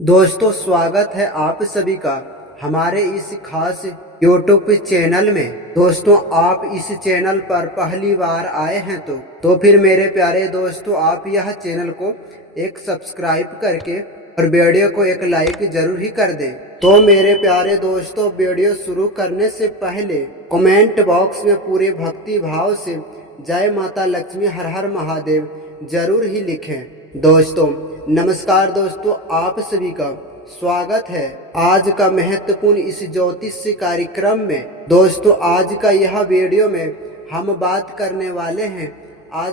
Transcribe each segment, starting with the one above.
दोस्तों, स्वागत है आप सभी का हमारे इस खास यूट्यूब चैनल में। दोस्तों, आप इस चैनल पर पहली बार आए हैं तो फिर मेरे प्यारे दोस्तों, आप यह चैनल को एक सब्सक्राइब करके और वीडियो को एक लाइक जरूर ही कर दें। तो मेरे प्यारे दोस्तों, वीडियो शुरू करने से पहले कमेंट बॉक्स में पूरे भक्ति भाव से जय माता लक्ष्मी हर हर महादेव जरूर ही लिखें। दोस्तों नमस्कार दोस्तों, आप सभी का स्वागत है आज का महत्वपूर्ण इस ज्योतिष कार्यक्रम में। दोस्तों, आज का यह वीडियो में हम बात करने वाले हैं आज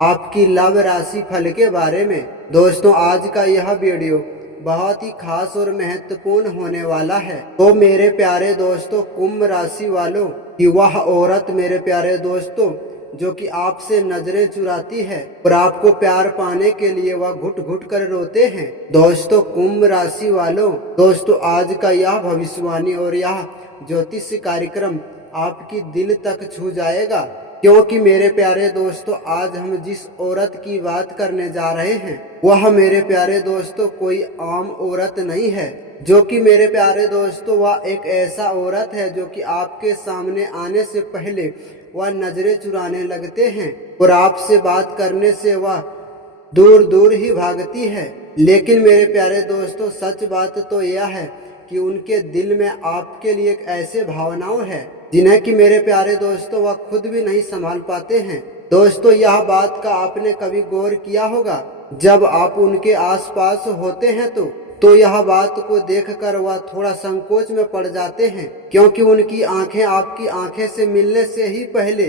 आपकी लव राशि फल के बारे में। दोस्तों, आज का यह वीडियो बहुत ही खास और महत्वपूर्ण होने वाला है। तो मेरे प्यारे दोस्तों, कुंभ राशि वालों की वह औरत मेरे प्यारे दोस्तों जो कि आपसे नजरें चुराती है और आपको प्यार पाने के लिए वह घुट घुट कर रोते हैं। दोस्तों, कुंभ राशि वालों, दोस्तों आज का यह भविष्यवाणी और यह ज्योतिष कार्यक्रम आपकी दिल तक छू जाएगा, क्योंकि मेरे प्यारे दोस्तों आज हम जिस औरत की बात करने जा रहे हैं वह मेरे प्यारे दोस्तों कोई आम औरत नहीं है, जो कि मेरे प्यारे दोस्तों वह एक ऐसा औरत है जो कि आपके सामने आने से पहले वह नजरें चुराने लगते हैं और आपसे बात करने से वह दूर दूर ही भागती है। लेकिन मेरे प्यारे दोस्तों, सच बात तो यह है कि उनके दिल में आपके लिए एक ऐसे भावनाएं हैं जिन्हें कि मेरे प्यारे दोस्तों वह खुद भी नहीं संभाल पाते हैं। दोस्तों, यह बात का आपने कभी गौर किया होगा, जब आप उनके आसपास होते हैं तो यह बात को देखकर वह थोड़ा संकोच में पड़ जाते हैं, क्योंकि उनकी आंखें आपकी आंखें से मिलने से ही पहले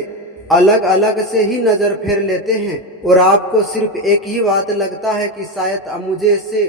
अलग अलग से ही नजर फेर लेते हैं और आपको सिर्फ एक ही बात लगता है कि शायद मुझे से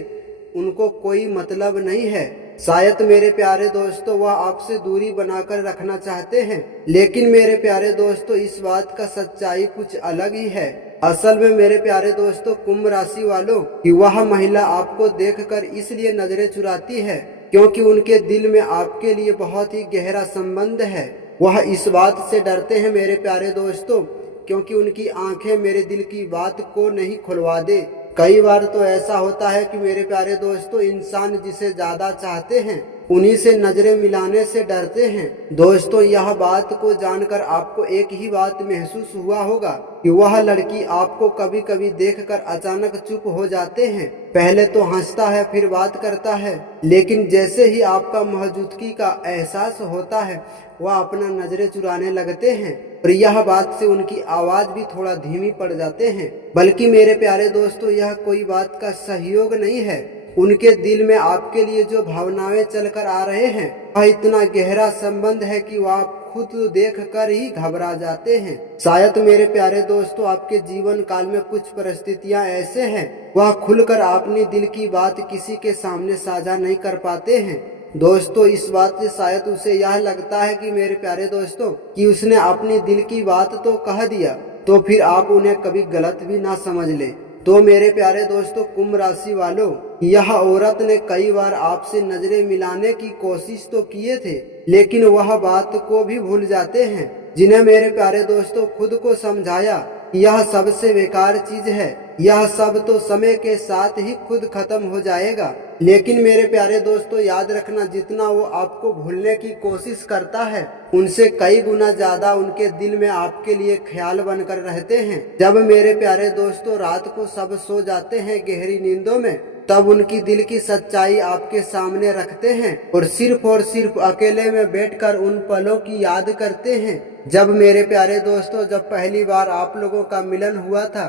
उनको कोई मतलब नहीं है। शायद मेरे प्यारे दोस्तों वह आपसे दूरी बनाकर रखना चाहते हैं। लेकिन मेरे प्यारे दोस्तों, इस बात का सच्चाई कुछ अलग ही है। असल में मेरे प्यारे दोस्तों, कुंभ राशि वालों कि वह महिला आपको देखकर इसलिए नजरें चुराती है क्योंकि उनके दिल में आपके लिए बहुत ही गहरा संबंध है। वह इस बात से डरते हैं मेरे प्यारे दोस्तों क्योंकि उनकी आंखें मेरे दिल की बात को नहीं खुलवा दे। कई बार तो ऐसा होता है कि मेरे प्यारे दोस्तों इंसान जिसे ज्यादा चाहते हैं उन्हीं से नजरें मिलाने से डरते हैं। दोस्तों, यह बात को जानकर आपको एक ही बात महसूस हुआ होगा कि वह लड़की आपको कभी कभी देखकर अचानक चुप हो जाते हैं। पहले तो हंसता है, फिर बात करता है, लेकिन जैसे ही आपका मौजूदगी का एहसास होता है वह अपना नजरें चुराने लगते हैं और यह बात से उनकी आवाज भी थोड़ा धीमी पड़ जाते हैं। बल्कि मेरे प्यारे दोस्तों, यह कोई बात का सहयोग नहीं है। उनके दिल में आपके लिए जो भावनाएं चलकर आ रहे हैं वह इतना गहरा संबंध है कि वह खुद देख कर ही घबरा जाते हैं। शायद मेरे प्यारे दोस्तों आपके जीवन काल में कुछ परिस्थितियां ऐसे हैं वह खुलकर अपनी दिल की बात किसी के सामने साझा नहीं कर पाते हैं। दोस्तों, इस बात से शायद उसे यह लगता है कि मेरे प्यारे दोस्तों कि उसने अपनी दिल की बात तो कह दिया तो फिर आप उन्हें कभी गलत भी ना समझ ले। तो मेरे प्यारे दोस्तों, कुंभ राशि वालों, यह औरत ने कई बार आपसे नजरें मिलाने की कोशिश तो किए थे, लेकिन वह बात को भी भूल जाते हैं जिन्हें मेरे प्यारे दोस्तों खुद को समझाया यह सबसे बेकार चीज है। यह सब तो समय के साथ ही खुद खत्म हो जाएगा। लेकिन मेरे प्यारे दोस्तों याद रखना, जितना वो आपको भूलने की कोशिश करता है उनसे कई गुना ज्यादा उनके दिल में आपके लिए ख्याल बनकर रहते हैं। जब मेरे प्यारे दोस्तों रात को सब सो जाते हैं गहरी नींदों में, तब उनकी दिल की सच्चाई आपके सामने रखते हैं और सिर्फ अकेले में बैठकर उन पलों की याद करते हैं जब मेरे प्यारे दोस्तों जब पहली बार आप लोगों का मिलन हुआ था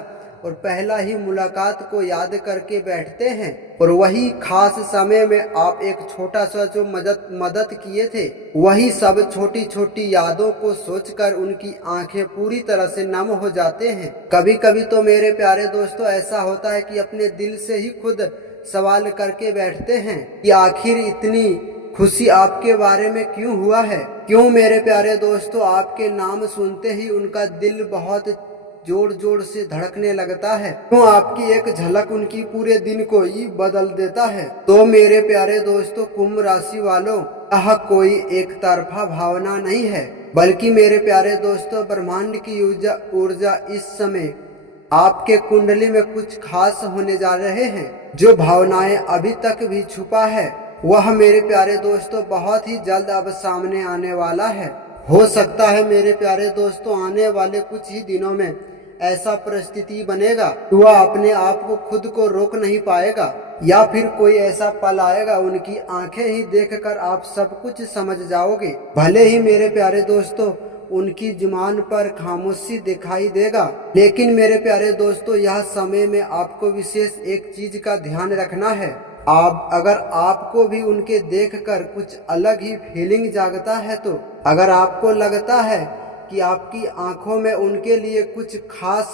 और पहला ही मुलाकात को याद करके बैठते हैं और वही खास समय में आप एक छोटा सा जो मदद किए थे, वही सब छोटी छोटी यादों को सोचकर उनकी आंखें पूरी तरह से नम हो जाते हैं। कभी कभी तो मेरे प्यारे दोस्तों ऐसा होता है कि अपने दिल से ही खुद सवाल करके बैठते हैं कि आखिर इतनी खुशी आपके बारे में क्यों हुआ है। क्यों मेरे प्यारे दोस्तों आपके नाम सुनते ही उनका दिल बहुत जोर जोर से धड़कने लगता है। क्यों आपकी एक झलक उनकी पूरे दिन को ही बदल देता है। तो मेरे प्यारे दोस्तों कुंभ राशि वालों, यह कोई एक तरफा भावना नहीं है, बल्कि मेरे प्यारे दोस्तों ब्रह्मांड की ऊर्जा इस समय आपके कुंडली में कुछ खास होने जा रहे हैं। जो भावनाएं अभी तक भी छुपा है वह मेरे प्यारे दोस्तों बहुत ही जल्द अब सामने आने वाला है। हो सकता है मेरे प्यारे दोस्तों आने वाले कुछ ही दिनों में ऐसा परिस्थिति बनेगा कि वह अपने आप को खुद को रोक नहीं पाएगा, या फिर कोई ऐसा पल आएगा उनकी आंखें ही देखकर आप सब कुछ समझ जाओगे। भले ही मेरे प्यारे दोस्तों उनकी जुबान पर खामोशी दिखाई देगा, लेकिन मेरे प्यारे दोस्तों यह समय में आपको विशेष एक चीज का ध्यान रखना है। आप अगर आपको भी उनके देखकर कुछ अलग ही फीलिंग जागता है, तो अगर आपको लगता है कि आपकी आंखों में उनके लिए कुछ खास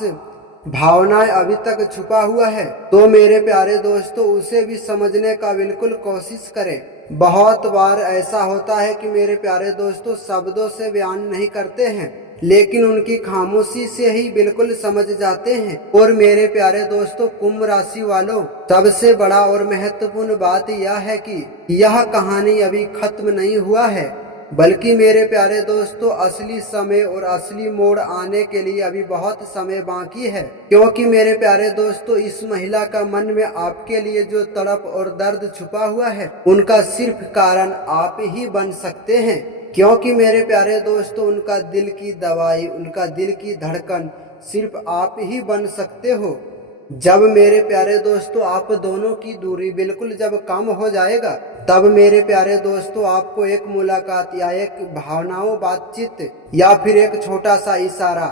भावनाएं अभी तक छुपा हुआ है, तो मेरे प्यारे दोस्तों उसे भी समझने का बिल्कुल कोशिश करें। बहुत बार ऐसा होता है कि मेरे प्यारे दोस्तों शब्दों से बयान नहीं करते हैं, लेकिन उनकी खामोशी से ही बिल्कुल समझ जाते हैं। और मेरे प्यारे दोस्तों कुंभ राशि वालों, सबसे बड़ा और महत्वपूर्ण बात यह है कि यह कहानी अभी खत्म नहीं हुआ है, बल्कि मेरे प्यारे दोस्तों असली समय और असली मोड़ आने के लिए अभी बहुत समय बाकी है। क्योंकि मेरे प्यारे दोस्तों इस महिला का मन में आपके लिए जो तड़प और दर्द छुपा हुआ है उनका सिर्फ कारण आप ही बन सकते हैं। क्योंकि मेरे प्यारे दोस्तों उनका दिल की दवाई, उनका दिल की धड़कन सिर्फ आप ही बन सकते हो। जब मेरे प्यारे दोस्तों आप दोनों की दूरी बिल्कुल जब कम हो जाएगा, तब मेरे प्यारे दोस्तों आपको एक मुलाकात या एक भावनाओं बातचीत या फिर एक छोटा सा इशारा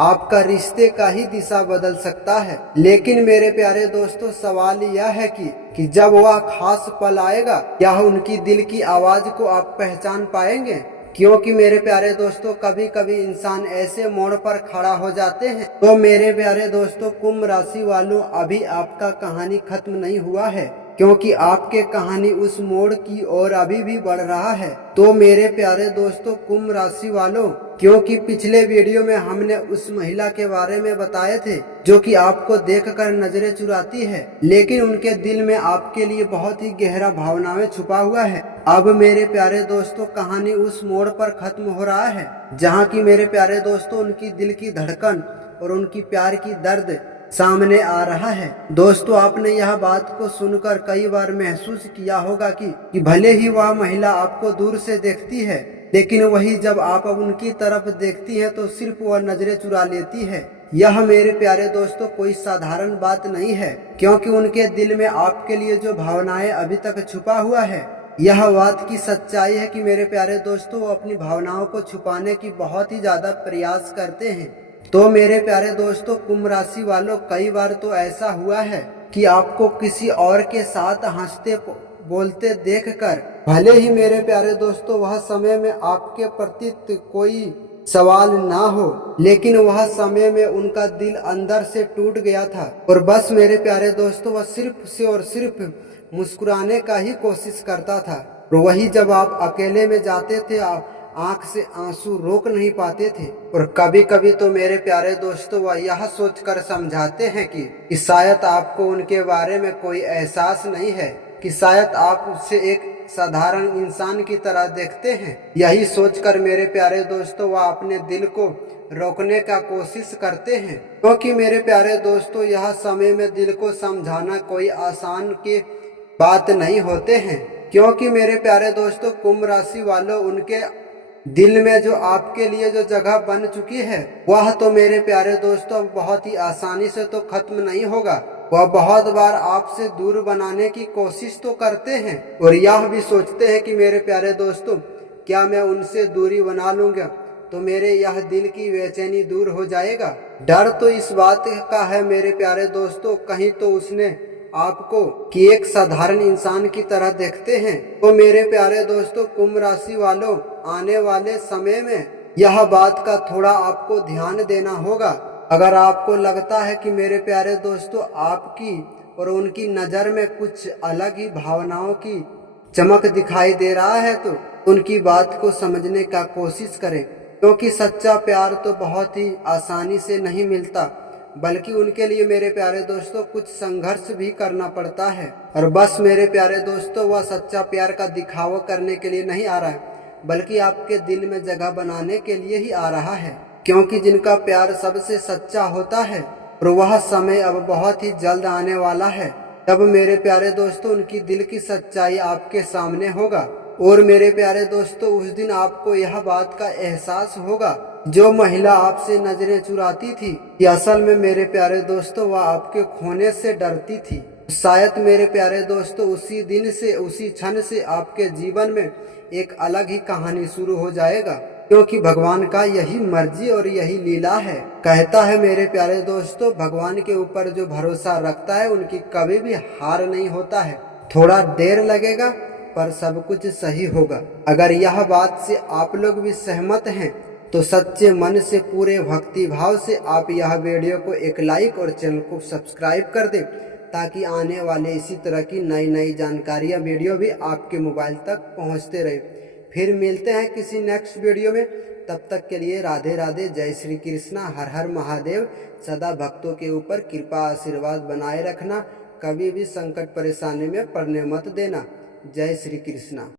आपका रिश्ते का ही दिशा बदल सकता है। लेकिन मेरे प्यारे दोस्तों सवाल यह है कि जब वह खास पल आएगा, क्या उनकी दिल की आवाज को आप पहचान पाएंगे? क्योंकि मेरे प्यारे दोस्तों कभी कभी इंसान ऐसे मोड़ पर खड़ा हो जाते हैं। तो मेरे प्यारे दोस्तों कुंभ राशि वालों, अभी आपका कहानी खत्म नहीं हुआ है, क्योंकि आपके कहानी उस मोड़ की ओर अभी भी बढ़ रहा है। तो मेरे प्यारे दोस्तों कुंभ राशि वालों, क्योंकि पिछले वीडियो में हमने उस महिला के बारे में बताए थे जो कि आपको देखकर नजरें चुराती है, लेकिन उनके दिल में आपके लिए बहुत ही गहरा भावनाएं छुपा हुआ है। अब मेरे प्यारे दोस्तों कहानी उस मोड़ पर खत्म हो रहा है जहाँ की मेरे प्यारे दोस्तों उनकी दिल की धड़कन और उनकी प्यार की दर्द सामने आ रहा है। दोस्तों आपने यह बात को सुनकर कई बार महसूस किया होगा कि भले ही वह महिला आपको दूर से देखती है, लेकिन वही जब आप उनकी तरफ देखती हैं तो सिर्फ वह नजरें चुरा लेती है। यह मेरे प्यारे दोस्तों कोई साधारण बात नहीं है, क्योंकि उनके दिल में आपके लिए जो भावनाएं अभी तक छुपा हुआ है, यह बात की सच्चाई है कि मेरे प्यारे दोस्तों वो अपनी भावनाओं को छुपाने की बहुत ही ज्यादा प्रयास करते हैं। तो मेरे प्यारे दोस्तों कुंभ राशि वालों, कई बार तो ऐसा हुआ है कि आपको किसी और के साथ हंसते बोलते देखकर, भले ही मेरे प्यारे दोस्तों वह समय में आपके प्रति कोई सवाल ना हो, लेकिन वह समय में उनका दिल अंदर से टूट गया था और बस मेरे प्यारे दोस्तों वह सिर्फ से और सिर्फ मुस्कुराने का ही कोशिश करता था। और वही जब आप अकेले में जाते थे, आप आंख से आंसू रोक नहीं पाते थे। और कभी कभी तो मेरे प्यारे दोस्तों वह यह सोचकर समझाते हैं कि शायद आपको उनके बारे में कोई एहसास नहीं है, कि शायद आप उससे एक साधारण इंसान की तरह देखते हैं। यही सोचकर मेरे प्यारे दोस्तों वह अपने दिल को रोकने का कोशिश करते हैं। क्योंकि मेरे प्यारे दोस्तों यह समय में दिल को समझाना कोई आसान की बात नहीं होते हैं। क्योंकि मेरे प्यारे दोस्तों कुंभ राशि वालों, उनके दिल में जो आपके लिए जो जगह बन चुकी है वह तो मेरे प्यारे दोस्तों बहुत ही आसानी से तो खत्म नहीं होगा। वह बहुत बार आपसे दूर बनाने की कोशिश तो करते हैं और यह भी सोचते हैं कि मेरे प्यारे दोस्तों क्या मैं उनसे दूरी बना लूंगा तो मेरे यह दिल की बेचैनी दूर हो जाएगा। डर तो इस बात का है मेरे प्यारे दोस्तों, कहीं तो उसने आपको कि एक साधारण इंसान की तरह देखते हैं। तो मेरे प्यारे दोस्तों कुंभ राशि वालों, आने वाले समय में यह बात का थोड़ा आपको ध्यान देना होगा। अगर आपको लगता है कि मेरे प्यारे दोस्तों आपकी और उनकी नज़र में कुछ अलग ही भावनाओं की चमक दिखाई दे रहा है, तो उनकी बात को समझने का कोशिश करें। क्योंकि सच्चा प्यार तो बहुत ही आसानी से नहीं मिलता, बल्कि उनके लिए मेरे प्यारे दोस्तों कुछ संघर्ष भी करना पड़ता है। और बस मेरे प्यारे दोस्तों वह सच्चा प्यार का दिखावा करने के लिए नहीं आ रहा है, बल्कि आपके दिल में जगह बनाने के लिए ही आ रहा है। क्योंकि जिनका प्यार सबसे सच्चा होता है और वह समय अब बहुत ही जल्द आने वाला है जब मेरे प्यारे दोस्तों उनकी दिल की सच्चाई आपके सामने होगा। और मेरे प्यारे दोस्तों उस दिन आपको यह बात का एहसास होगा, जो महिला आपसे नजरें चुराती थी कि असल में मेरे प्यारे दोस्तों वह आपके खोने से डरती थी। शायद मेरे प्यारे दोस्तों उसी दिन से, उसी क्षण से आपके जीवन में एक अलग ही कहानी शुरू हो जाएगा, क्योंकि भगवान का यही मर्जी और यही लीला है। कहता है मेरे प्यारे दोस्तों, भगवान के ऊपर जो भरोसा रखता है उनकी कभी भी हार नहीं होता है। थोड़ा देर लगेगा पर सब कुछ सही होगा। अगर यह बात से आप लोग भी सहमत हैं तो सच्चे मन से, पूरे भक्ति भाव से आप यह वीडियो को एक लाइक और चैनल को सब्सक्राइब कर दें, ताकि आने वाले इसी तरह की नई नई जानकारियाँ वीडियो भी आपके मोबाइल तक पहुँचते रहे। फिर मिलते हैं किसी नेक्स्ट वीडियो में। तब तक के लिए राधे राधे, जय श्री कृष्णा, हर हर महादेव। सदा भक्तों के ऊपर कृपा आशीर्वाद बनाए रखना, कभी भी संकट परेशानी में पड़ने मत देना। जय श्री कृष्णा।